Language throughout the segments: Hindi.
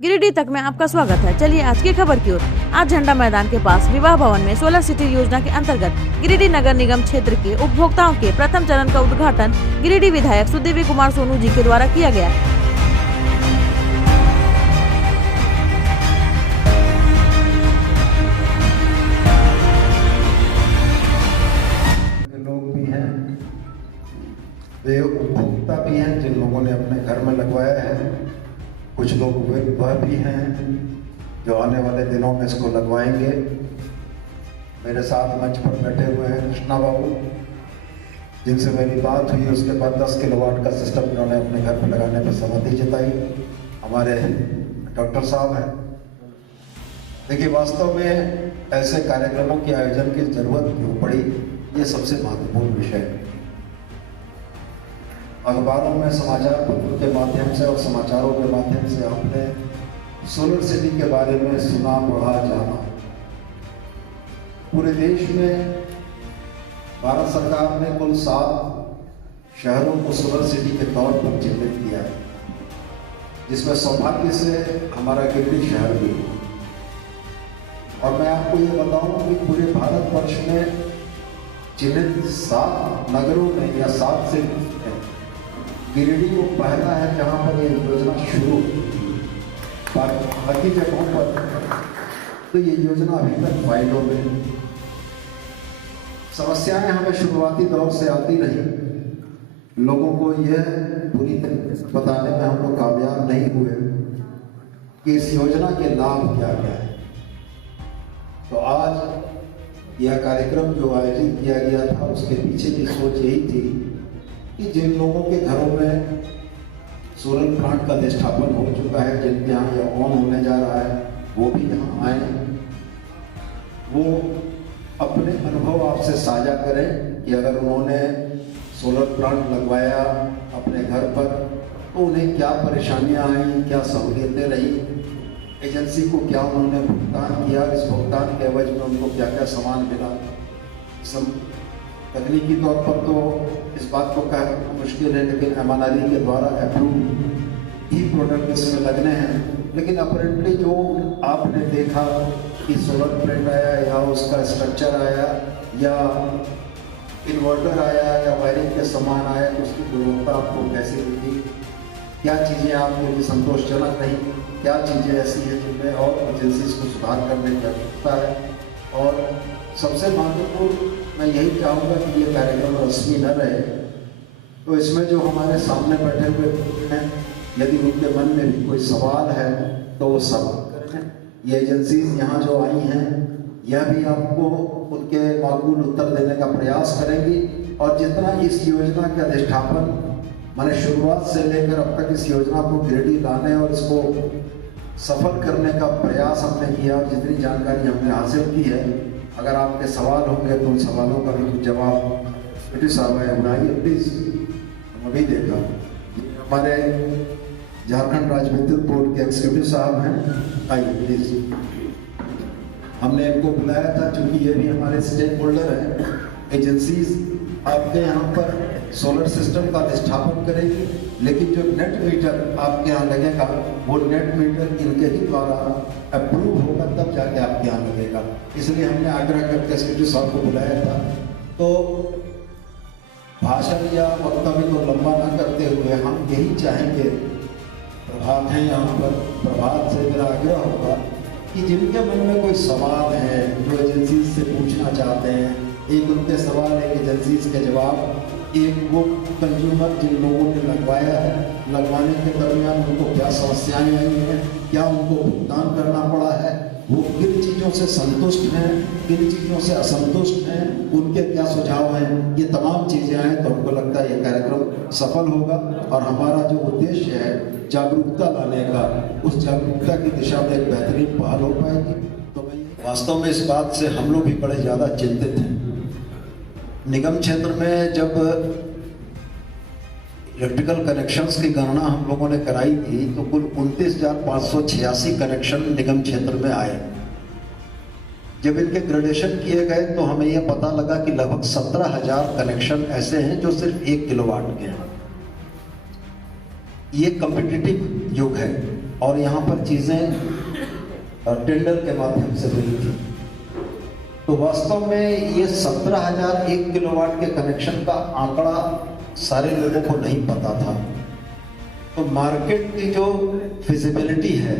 गिरिडीह तक में आपका स्वागत है। चलिए आज की खबर की ओर। आज झंडा मैदान के पास विवाह भवन में सोलर सिटी योजना के अंतर्गत गिरिडीह नगर निगम क्षेत्र के उपभोक्ताओं के प्रथम चरण का उद्घाटन गिरिडीह विधायक सुदेवी कुमार सोनू जी के द्वारा किया गया। लोग भी हैं, वे उपभोक्ता भी हैं जिन लोगों ने अपने घर में लगवाया है। कुछ लोग वह भी हैं जो आने वाले दिनों में इसको लगवाएंगे। मेरे साथ मंच पर बैठे हुए हैं कृष्णा बाबू, जिनसे मेरी बात हुई उसके बाद 10 किलोवाट का सिस्टम इन्होंने अपने घर पर लगाने पर सहमति जताई। हमारे डॉक्टर साहब हैं। देखिए, वास्तव में ऐसे कार्यक्रमों के आयोजन की जरूरत क्यों पड़ी, ये सबसे महत्वपूर्ण विषय है। अखबारों में, समाचार पत्रों के माध्यम से और समाचारों के माध्यम से आपने सोलर सिटी के बारे में सुना, पढ़ा, जाना। पूरे देश में भारत सरकार ने कुल 7 शहरों को सोलर सिटी के तौर पर चिन्हित किया है, जिसमें सौभाग्य से हमारा गिरिडीह शहर भी। और मैं आपको ये बताऊं कि पूरे भारतवर्ष में चिन्हित 7 नगरों में या 7 सिटी में गिरिडीह को पहला है जहां पर ये योजना शुरू हुई। बाकी जगहों पर तो ये योजना अभी तक फाइलों में। समस्याएं हमें शुरुआती दौर से आती रही। लोगों को यह पूरी तरह से बताने में हम लोग कामयाब नहीं हुए कि इस योजना के लाभ क्या क्या है। तो आज यह कार्यक्रम जो आयोजित किया गया था, उसके पीछे की सोच यही थी कि जिन लोगों के घरों में सोलर प्लांट का अधिष्ठापन हो चुका है, जिनके यहाँ यह ऑन होने जा रहा है, वो भी यहाँ आए, वो अपने अनुभव आपसे साझा करें कि अगर उन्होंने सोलर प्लांट लगवाया अपने घर पर तो उन्हें क्या परेशानियाँ आई, क्या सहूलियतें रही, एजेंसी को क्या उन्होंने भुगतान किया, इस भुगतान के एवज में उनको क्या क्या सामान मिला। तकनीकी तौर पर तो इस बात को कहना मुश्किल है, लेकिन एमएनआरई के द्वारा अप्रूव ई प्रोडक्ट इसमें लगने हैं। लेकिन अपरेंटली जो आपने देखा कि सोलर प्लेट आया या उसका स्ट्रक्चर आया या इन्वर्टर आया या वायरिंग के सामान आया, तो उसकी गुणवत्ता आपको कैसी दिखी, क्या चीज़ें आपके लिए संतोषजनक रही, क्या चीज़ें ऐसी हैं जिनमें और एजेंसीज को सुधार करने की आवश्यकता है। और सबसे महत्वपूर्ण मैं यही चाहूँगा कि ये कार्यक्रम रस्मी न रहे, तो इसमें जो हमारे सामने बैठे हुए हैं, यदि उनके मन में भी कोई सवाल है तो वो सवाल करें। ये एजेंसीज यहाँ जो आई हैं, यह भी आपको उनके माकूल उत्तर देने का प्रयास करेंगी। और जितना इस योजना के अधिष्ठापन मैंने शुरुआत से लेकर अब तक इस योजना को गिरिडीह लाने और इसको सफल करने का प्रयास हमने किया, और जितनी जानकारी हमने हासिल की है, अगर आपके सवाल होंगे तो उन सवालों का भी कुछ जवाब पिटी साहब है बनाइए प्लीज़। हम अभी देखा हमारे झारखंड राज्य विद्युत बोर्ड के एग्जीक्यूटिव साहब हैं, आइए प्लीज़। हमने इनको बुलाया था क्योंकि ये भी हमारे स्टेक होल्डर हैं। एजेंसीज आपके यहाँ पर सोलर सिस्टम का अधिष्ठापन करेगी, लेकिन जो नेट मीटर आपके यहाँ लगेगा वो नेट मीटर इनके ही द्वारा अप्रूव होगा, तब जाके आपके यहाँ लगेगा। इसलिए हमने आग्रह करके एग्जीक्यूटिव साहब को बुलाया था। तो भाषण या वक्तव्य को लंबा ना करते हुए हम यही चाहेंगे, प्रभात हैं यहाँ पर, प्रभात से मेरा आग्रह होगा कि जिनके मन में कोई सवाल है, जो एजेंसी से पूछना चाहते हैं, एक उनके सवाल, एक एजेंसीज के जवाब, एक वो कंज्यूमर जिन लोगों ने लगवाया है, लगवाने के दरमियान उनको क्या समस्याएं आई हैं, क्या उनको भुगतान करना पड़ा है, वो किन चीज़ों से संतुष्ट हैं, किन चीज़ों से असंतुष्ट हैं, उनके क्या सुझाव हैं, ये तमाम चीज़ें आएँ तो हमको लगता है ये कार्यक्रम सफल होगा। और हमारा जो उद्देश्य है जागरूकता लाने का, उस जागरूकता की दिशा में एक बेहतरीन पहल हो पाएगी। तो मैं वास्तव में इस बात से हम लोग भी बड़े ज़्यादा चिंतित हैं। निगम क्षेत्र में जब इलेक्ट्रिकल कनेक्शंस की गणना हम लोगों ने कराई थी तो कुल 29,586 कनेक्शन निगम क्षेत्र में आए। जब इनके ग्रेडेशन किए गए तो हमें यह पता लगा कि लगभग 17,000 कनेक्शन ऐसे हैं जो सिर्फ 1 किलोवाट के हैं। ये कॉम्पिटिटिव युग है। और यहाँ पर चीज़ें टेंडर के माध्यम से हुई थी। तो वास्तव में ये 17,001 किलोवाट के कनेक्शन का आंकड़ा सारे लोगों को नहीं पता था। तो मार्केट की जो फिजिबिलिटी है,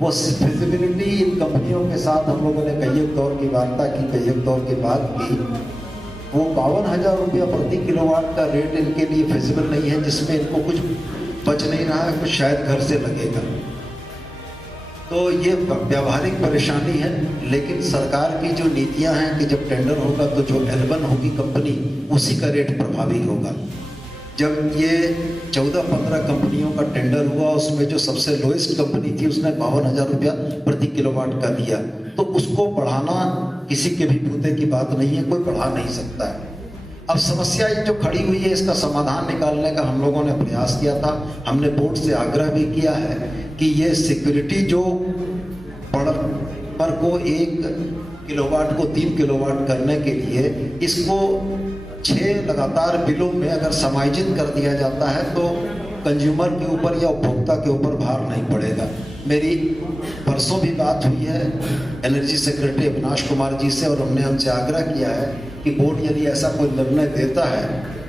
वो फिजिबिलिटी इन कंपनियों के साथ हम लोगों ने कई एक दौर की वार्ता की, कई एक दौर की बात की। वो 52,000 रुपया प्रति किलोवाट का रेट इनके लिए फिजिबल नहीं है, जिसमें इनको कुछ बच नहीं रहा है, कुछ शायद घर से लगेगा। तो ये व्यावहारिक परेशानी है। लेकिन सरकार की जो नीतियां हैं कि जब टेंडर होगा तो जो L1 होगी कंपनी, उसी का रेट प्रभावी होगा। जब ये 14-15 कंपनियों का टेंडर हुआ, उसमें जो सबसे लोएस्ट कंपनी थी उसने 52,000 रुपया प्रति किलोवाट का दिया। तो उसको बढ़ाना किसी के भी भूते की बात नहीं है, कोई बढ़ा नहीं सकता है। अब समस्या जो खड़ी हुई है, इसका समाधान निकालने का हम लोगों ने प्रयास किया था। हमने बोर्ड से आग्रह भी किया है कि ये सिक्योरिटी जो पर को 1 किलोवाट को 3 किलोवाट करने के लिए इसको 6 लगातार बिलों में अगर समायोजित कर दिया जाता है तो कंज्यूमर के ऊपर या उपभोक्ता के ऊपर भार नहीं पड़ेगा। मेरी परसों भी बात हुई है एनर्जी सेक्रेटरी अविनाश कुमार जी से, और हमने उनसे आग्रह किया है कि बोर्ड यदि ऐसा कोई निर्णय देता है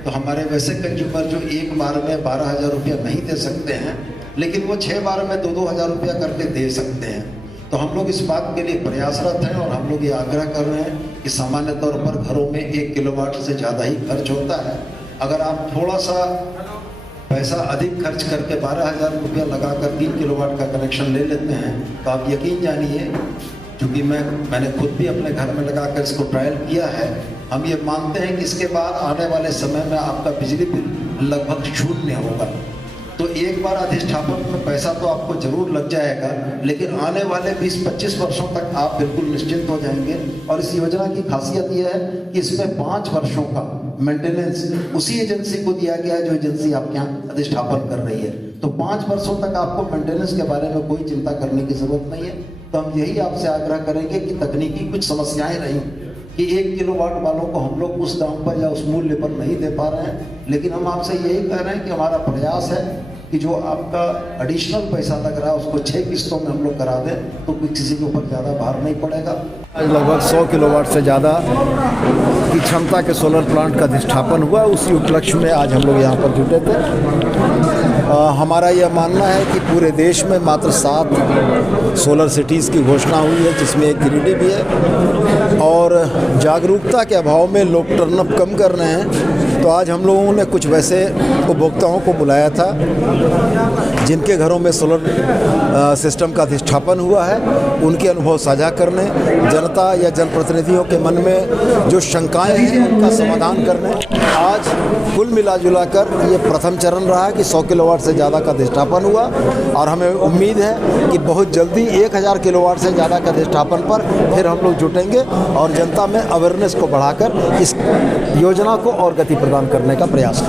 तो हमारे वैसे कंज्यूमर जो एक बार में 12,000 रुपया नहीं दे सकते हैं, लेकिन वो 6 बार में 2-2 हज़ार रुपया करके दे सकते हैं। तो हम लोग इस बात के लिए प्रयासरत हैं और हम लोग ये आग्रह कर रहे हैं कि सामान्य तौर पर घरों में 1 किलोवाट से ज़्यादा ही खर्च होता है। अगर आप थोड़ा सा पैसा अधिक खर्च करके 12,000 रुपया लगाकर 3 किलोवाट का कनेक्शन ले लेते हैं तो आप यकीन जानिए, क्योंकि मैंने खुद भी अपने घर में लगाकर इसको ट्रायल किया है, हम ये मानते हैं कि इसके बाद आने वाले समय में आपका बिजली बिल लगभग 0 होगा। तो एक बार अधिष्ठापन में पैसा तो आपको जरूर लग जाएगा, लेकिन आने वाले 20-25 वर्षों तक आप बिल्कुल निश्चिंत हो जाएंगे। और इस योजना की खासियत यह है कि इसमें 5 वर्षों का मेंटेनेंस उसी एजेंसी को दिया गया है जो एजेंसी आपके यहाँ अधिष्ठापन कर रही है। तो 5 वर्षों तक आपको मेंटेनेंस के बारे में कोई चिंता करने की जरूरत नहीं है। तो हम यही आपसे आग्रह करेंगे कि तकनीकी कुछ समस्याएं रही कि 1 किलोवाट वालों को हम लोग उस दाम पर या उस मूल्य पर नहीं दे पा रहे हैं, लेकिन हम आपसे यही कह रहे हैं कि हमारा प्रयास है कि जो आपका एडिशनल पैसा लग रहा है उसको 6 किस्तों में हम लोग करा दें, तो किसी के ऊपर ज़्यादा भार नहीं पड़ेगा। लगभग 100 किलोवाट से ज़्यादा की क्षमता के सोलर प्लांट का अधिष्ठापन हुआ, उसी उपलक्ष्य में आज हम लोग यहाँ पर जुटे थे। हमारा यह मानना है कि पूरे देश में मात्र 7 सोलर सिटीज़ की घोषणा हुई है, जिसमें एक गिरिडीह भी है। और जागरूकता के अभाव में लोग टर्नअप कम कर रहे हैं। तो आज हम लोगों ने कुछ वैसे उपभोक्ताओं को बुलाया था जिनके घरों में सोलर सिस्टम का अधिष्ठापन हुआ है, उनके अनुभव साझा करने, जनता या जनप्रतिनिधियों के मन में जो शंकाएं हैं उनका समाधान करने। आज कुल मिला जुला कर ये प्रथम चरण रहा कि 100 किलोवाट से ज़्यादा का अधिष्ठापन हुआ, और हमें उम्मीद है कि बहुत जल्दी 1,000 किलोवाट से ज़्यादा का अधिष्ठापन पर फिर हम लोग जुटेंगे और जनता में अवेयरनेस को बढ़ाकर इस योजना को और गति प्रदान करने का प्रयास करेंगे।